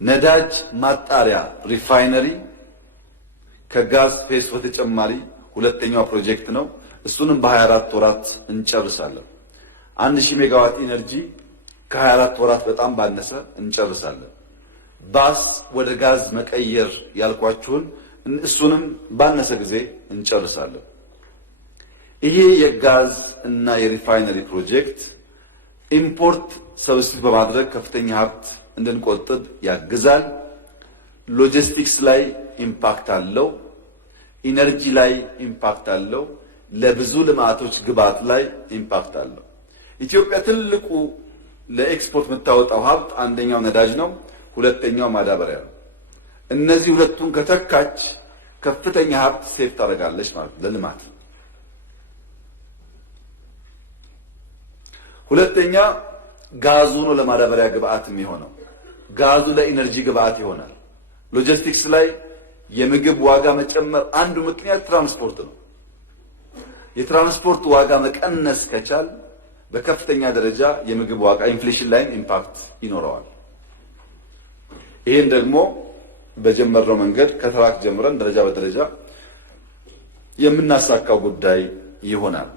ነዳጅ ማጣሪያ ሪፋይነሪ ከጋዝ ፌስ በተጨማሪ ሁለተኛው ፕሮጀክት ነው። እሱንም በ24 ወራት እንጨርሳለን። 1000 ሜጋዋት ኢነርጂ ከ24 ወራት በጣም ባነሰ እንጨርሳለን። ባስ ወደ ጋዝ መቀየር ያልኳችሁን እሱንም ባነሰ ጊዜ እንጨርሳለን። ይሄ የጋዝ እና የሪፋይነሪ ፕሮጀክት ኢምፖርት ሰብስቲት በማድረግ ከፍተኛ ሀብት እንድንቆጥብ ያግዛል። ሎጂስቲክስ ላይ ኢምፓክት አለው። ኢነርጂ ላይ ኢምፓክት አለው። ለብዙ ልማቶች ግብዓት ላይ ኢምፓክት አለው። ኢትዮጵያ ትልቁ ለኤክስፖርት የምታወጣው ሀብት አንደኛው ነዳጅ ነው፣ ሁለተኛው ማዳበሪያ ነው። እነዚህ ሁለቱን ከተካች ከፍተኛ ሀብት ሴፍ ታደርጋለች ማለት ለልማት። ሁለተኛ ጋዙ ነው ለማዳበሪያ ግብዓት የሚሆነው። ጋዙ ለኢነርጂ ግብዓት ይሆናል። ሎጂስቲክስ ላይ የምግብ ዋጋ መጨመር አንዱ ምክንያት ትራንስፖርት ነው። የትራንስፖርት ዋጋ መቀነስ ከቻል በከፍተኛ ደረጃ የምግብ ዋጋ ኢንፍሌሽን ላይ ኢምፓክት ይኖረዋል። ይሄን ደግሞ በጀመረው መንገድ ከትራክ ጀምረን ደረጃ በደረጃ የምናሳካው ጉዳይ ይሆናል።